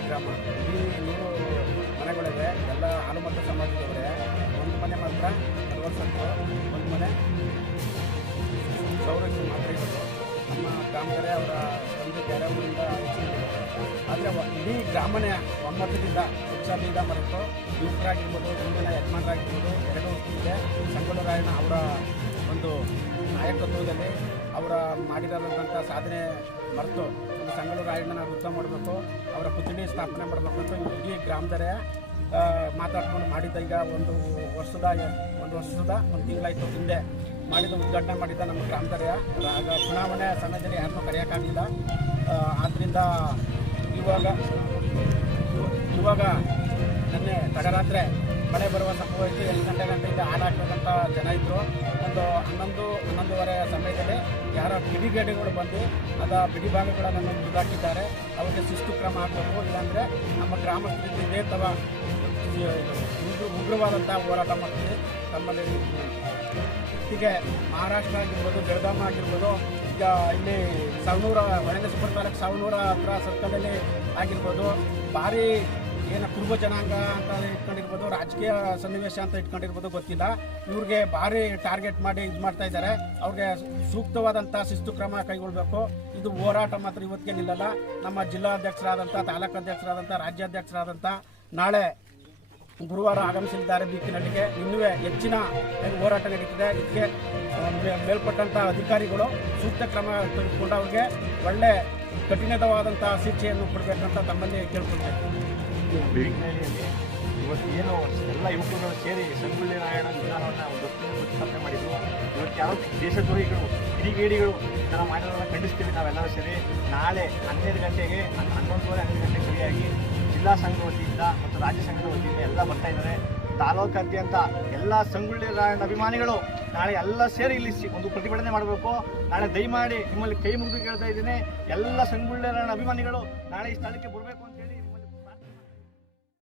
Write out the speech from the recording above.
ಗ್ರಾಮ ಇಲ್ಲಿ ಮೂರು ಮನೆಗಳಿವೆ ಎಲ್ಲ ಹಾಲುಮಟ್ಟ ಸಮಾಜದವರೇ ಒಂದು ಮನೆ ಮಾತ್ರ ನಲವತ್ತು ಒಂದು ಮನೆ ಸೌರಕ್ಕೆ ಮಾತ್ರ ನಮ್ಮ ಗ್ರಾಮದವರೇ ಅವರ ಒಂದು ಗ್ಯಾರಂಟಿಯಿಂದ ಆದರೆ ಇಡೀ ಗ್ರಾಮನೇ ಒಮ್ಮತದಿಂದ ಶಿಕ್ಷಾದಿಂದ ಮರೆತು ಯುವಕರಾಗಿರ್ಬೋದು ಮುಂದಿನ ಯಜಮಾನರಾಗಿರ್ಬೋದು ಎರಡು ಇದೆ ಸಂಗೊಳ್ಳ ರಾಯಣ್ಣ ಅವರ ಒಂದು ನಾಯಕತ್ವದಲ್ಲಿ ಅವರ ಮಾಡಿರೋದಂಥ ಸಾಧನೆ ಮರೆತು ಒಂದು ಸಂಗಳೂರು ರಾಯಣ್ಣನ ವೃತ್ತ ಮಾಡಬೇಕು, ಅವರ ಪುತ್ಥಳಿ ಸ್ಥಾಪನೆ ಮಾಡಬೇಕು ಅಂತ ಇಡೀ ಗ್ರಾಮದರೇ ಮಾತಾಡ್ಕೊಂಡು ಮಾಡಿದ್ದ ಈಗ ಒಂದು ವರ್ಷದ ಒಂದು ವರ್ಷದ, ಒಂದು ತಿಂಗಳಾಯಿತು ಹಿಂದೆ ಮಾಡಿದ ಉದ್ಘಾಟನೆ ಮಾಡಿದ್ದ ನಮ್ಮ ಗ್ರಾಮದರೇ ಆಗ ಚುನಾವಣೆ ಸಮಯದಲ್ಲಿ ಯಾರನ್ನೂ ಕರೆಯೋಕ್ಕಾಗಲಿಲ್ಲ. ಆದ್ದರಿಂದ ಇವಾಗ ಇವಾಗ ನಿನ್ನೆ ತಡರಾತ್ರಿ ಮಳೆ ಬರುವ ಸಂಭವ ಇತ್ತು. ಎಂಟು ಗಂಟೆ ಗಂಟೆಯಿಂದ ಹಾಳಾಗ್ತಕ್ಕಂಥ ಜನ ಇದ್ದರು ಒಂದು ಹನ್ನೊಂದು, ಹನ್ನೊಂದುವರೆ ಸಮಯದಲ್ಲಿ ಯಾರ ಬಿಡಿಗೇಡಿಗಳು ಬಂದು ಅದ ಬಿಡಿ ಭಾಗಗಳನ್ನು ಮುಂದಾಕಿದ್ದಾರೆ ಅವರಿಗೆ ಶಿಸ್ತು ಕ್ರಮ ಆಗಬೇಕು ಇಲ್ಲಾಂದರೆ ನಮ್ಮ ಗ್ರಾಮಸ್ಥಿತಿ ಇದೇ ಥರ ಉಗ್ರ ಹೋರಾಟ ಮಾಡ್ತೀವಿ. ತಮ್ಮಲ್ಲಿ ಹೀಗೆ ಮಹಾರಾಷ್ಟ್ರ ಆಗಿರ್ಬೋದು, ಬೆಳಗಾಂ ಆಗಿರ್ಬೋದು, ಈಗ ಇಲ್ಲಿ ಸಾವಿನೂರ ಹೊಳೆನರಸೀಪುರ ತಾಲೂಕು ಸಾವಿನೂರ ಹತ್ರ ಸರ್ಕಲಲ್ಲಿ ಆಗಿರ್ಬೋದು, ಭಾರಿ ಏನು ಕುರುಬ ಜನಾಂಗ ಅಂತ ಇಟ್ಕೊಂಡಿರ್ಬೋದು, ರಾಜಕೀಯ ಸನ್ನಿವೇಶ ಅಂತ ಇಟ್ಕೊಂಡಿರ್ಬೋದು ಗೊತ್ತಿಲ್ಲ. ಇವ್ರಿಗೆ ಭಾರಿ ಟಾರ್ಗೆಟ್ ಮಾಡಿ ಇದು ಮಾಡ್ತಾ ಇದ್ದಾರೆ ಅವ್ರಿಗೆ ಸೂಕ್ತವಾದಂಥ ಶಿಸ್ತು ಕ್ರಮ ಕೈಗೊಳ್ಳಬೇಕು ಇದು ಹೋರಾಟ ಮಾತ್ರ ಇವತ್ತಿಗೆ ನಿಲ್ಲಲ್ಲ. ನಮ್ಮ ಜಿಲ್ಲಾಧ್ಯಕ್ಷರಾದಂಥ ತಾಲೂಕು ಅಧ್ಯಕ್ಷರಾದಂಥ ರಾಜ್ಯಾಧ್ಯಕ್ಷರಾದಂಥ ನಾಳೆ ಗುರುವಾರ ಆಗಮಿಸಲಿದ್ದಾರೆ ಬೀಕಿನಹಳ್ಳಿಗೆ ಇನ್ನೂ ಹೆಚ್ಚಿನ ಹೋರಾಟ ನಡೀತಿದೆ. ಇದಕ್ಕೆ ಮೇಲ್ಪಟ್ಟಂಥ ಅಧಿಕಾರಿಗಳು ಸೂಕ್ತ ಕ್ರಮ ತೆಗೆದುಕೊಂಡು ಅವ್ರಿಗೆ ಒಳ್ಳೆ ಕಠಿಣವಾದಂಥ ಶಿಕ್ಷೆಯನ್ನು ಕೊಡಬೇಕಂತ ತಮ್ಮಲ್ಲಿ ಕೇಳ್ಕೊಳ್ತೇವೆ ಇವತ್ತು ಏನು ಎಲ್ಲ ಯುವಕರುಗಳು ಸೇರಿ ಸಂಗೊಳ್ಳಿ ನಾರಾಯಣ ವಿಧಾನವನ್ನು ಒಂದು ಪ್ರತಿಷ್ಠಾಪನೆ ಮಾಡಿದ್ರು. ಇವತ್ತು ಯಾವ ದೇಶದ್ರೋಹಿಗಳು, ಕಿಡಿಗೇಡಿಗಳು ಇದನ್ನು ಮಾಡಿರೋದನ್ನ ಖಂಡಿಸ್ತೀವಿ ನಾವೆಲ್ಲರೂ ಸೇರಿ. ನಾಳೆ ಹನ್ನೆರಡು ಗಂಟೆಗೆ, ಹನ್- ಹನ್ನೊಂದುವರೆ, ಹನ್ನೆರಡು ಗಂಟೆ ಸರಿಯಾಗಿ ಜಿಲ್ಲಾ ಸಂಘದ ವತಿಯಿಂದ ಮತ್ತು ರಾಜ್ಯ ಸಂಘದ ವತಿಯಿಂದ ಎಲ್ಲ ಬರ್ತಾ ಇದ್ದಾರೆ ತಾಲೂಕಾದ್ಯಂತ ಎಲ್ಲ ಸಂಗೊಳ್ಳಿ ನಾರಾಯಣ ಅಭಿಮಾನಿಗಳು ನಾಳೆ ಎಲ್ಲ ಸೇರಿ ಇಲ್ಲಿ ಒಂದು ಪ್ರತಿಭಟನೆ ಮಾಡಬೇಕು. ನಾಳೆ ದಯಮಾಡಿ ನಿಮ್ಮಲ್ಲಿ ಕೈ ಮುಗಿದು ಕೇಳ್ತಾ ಇದ್ದೀನಿ. ಎಲ್ಲ ಸಂಗೊಳ್ಳಿ ನಾರಾಯಣ ಅಭಿಮಾನಿಗಳು ನಾಳೆ ಈ ಸ್ಥಳಕ್ಕೆ ಬರಬೇಕು ಅಂತ